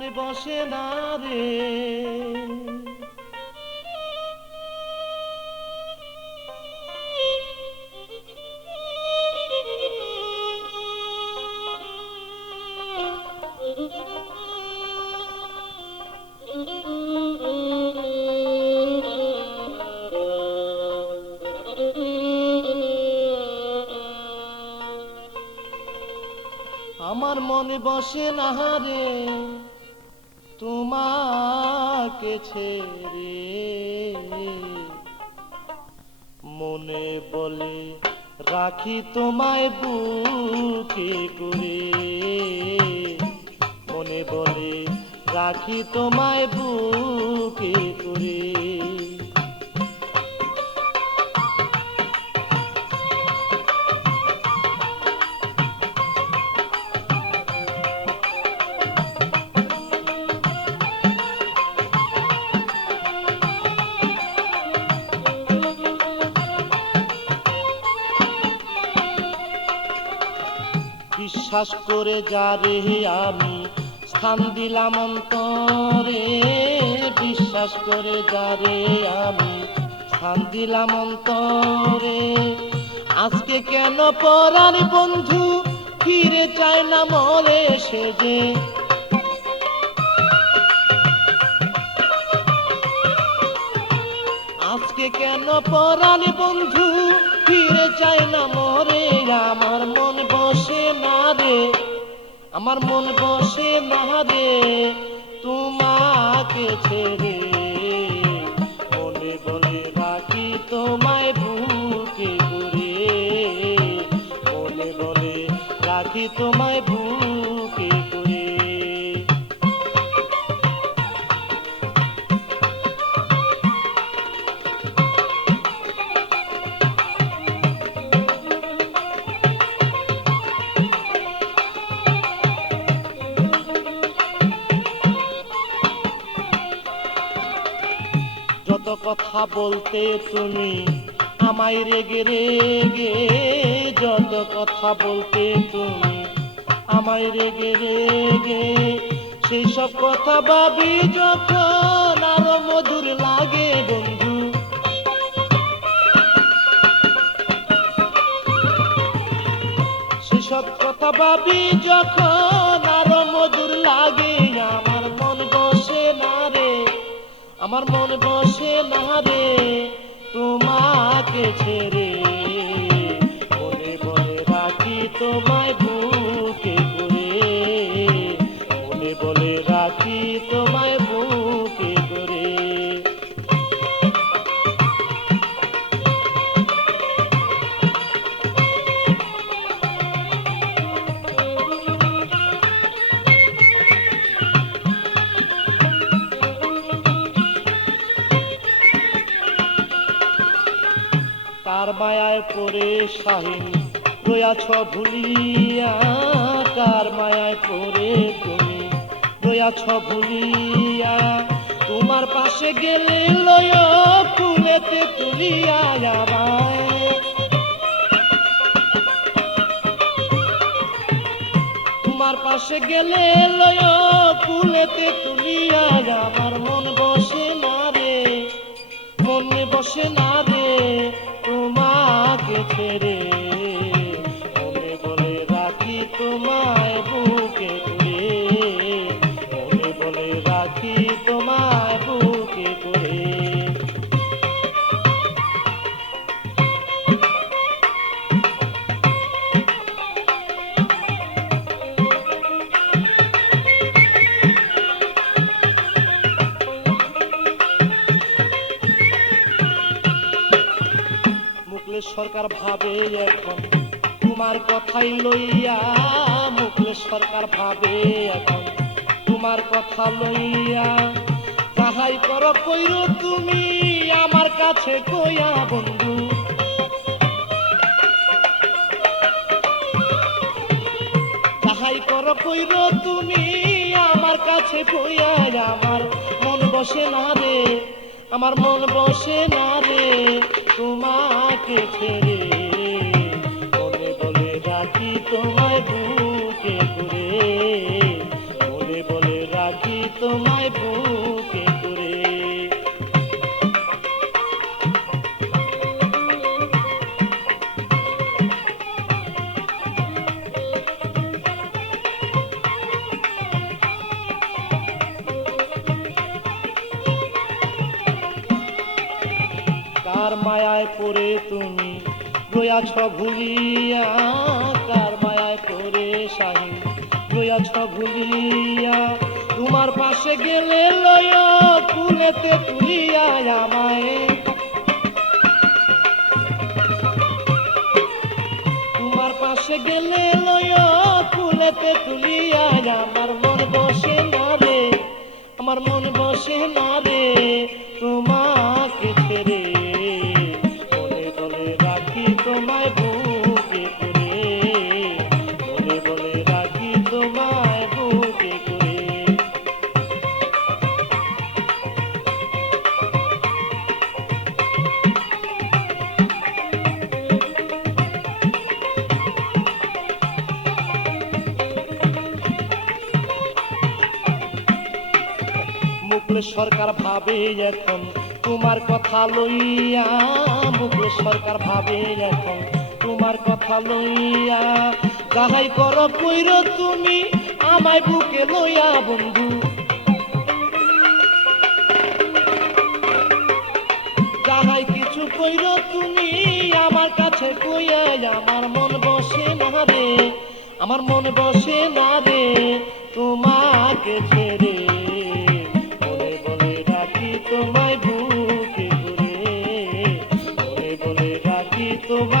মনে বসে না রে। আমার মনে বসে না রে তোমাকে ছেড়ে, মনে বলে রাখি তোমায় বুকে করে, মনে বলে রাখি তোমায় বুকে করে। বিশ্বাস করে যারে আমি স্থান দিলাম অন্তরে, বিশ্বাস করে যারে আমি স্থান দিলাম অন্তরে, আজকে কেন পরার বন্ধু ফিরে চায় না মরে সে যে। আজকে কেন পরার বন্ধু ফিরে চায় না মরে, আমার মন বসে না রে, আমার মন বসে না রে তোমাকে ছেড়ে, মনে বলে রাখি তোমায় বুকে করে, মনে বলে রাখি তোমায় বুকে করে। যত কথা বলতে তুমি আমায় রেগে রেগে, যত কথা বলতে তুমি আমায় রেগে রেগে, সেই সব কথা ভাবি যখন আরো মধুর লাগে বন্ধু। সেসব কথা ভাবি যখন আরো মধুর লাগে, আমার মন বসে না রে, আমার মন বসে না রে তোমাকে ছেড়ে, মনে বলে রাখি তোমায় বুকে করে, মনে বলে রাখি তোমায় বুকে করে। কার মায়ায় পড়ে শাহিন রয়াছ ভুলিয়া, কার মায়ায় পড়ে তুমি রয়াছ ভুলিয়া, তোমার পাশে গেলে লয় ফুলেতে তুলিয়া আমায়, তোমার পাশে গেলে লয় ফুলেতে তুলিয়া, আমার মন বসে না রে, মনে বসে না রে তোমাকে ছেড়ে, মনে বলে রাখি তোমায় বুকে করে, মনে বলে রাখি তোমায় বুকে করে। মুকলেশ সরকার ভাবে এখন তোমার কথাই লইয়া, মুকলেশ সরকার ভাবে এখন তোমার কথা লইয়া, যাহাই করো কইরো তুমি আমার কাছে কইয়া বন্ধু, যাহাই করো কইরো তুমি আমার কাছে কইয়া, আমার মন বসে না রে, আমার মন বসে না রে তোমাকে ছেড়ে, মনে বলে রাখি তোমায় বুকে করে, মনে বলে রাখি মায়ায় পড়ে তুমি রয়াছ ভুলিয়া, কার মায়ায় পড়ে শাহিন রয়াছ ভুলিয়া। তোমার পাশে গেলে লয় কুলেতে তুলিয়া আমায়, তোমার পাশে গেলে লয় কুলেতে তুলিয়া। আমার মন বসে না রে, আমার মন বসে না রে তোমাকে ছেড়ে, বলে বলে রাখি তোমায় বুকে করে, বলে বলে রাখি তোমায় বুকে করে। মুকুল সরকার ভাবে এখন তোমার কথা লইয়া, মুকুল সরকার ভাবে এখন তোমার কথা লইয়া। যাহাই করো কইর তুমি আমায় বুকে লইয়া বন্ধু, যাহাই কিছু কইর তুমি আমার কাছে কইয়া। আমার মন বসে না রে, আমার মন বসে না রে তোমাকে ছেড়ে, বলে বলে রাখি তোমায় বুকে করে, বলে বলে রাখি তোমায়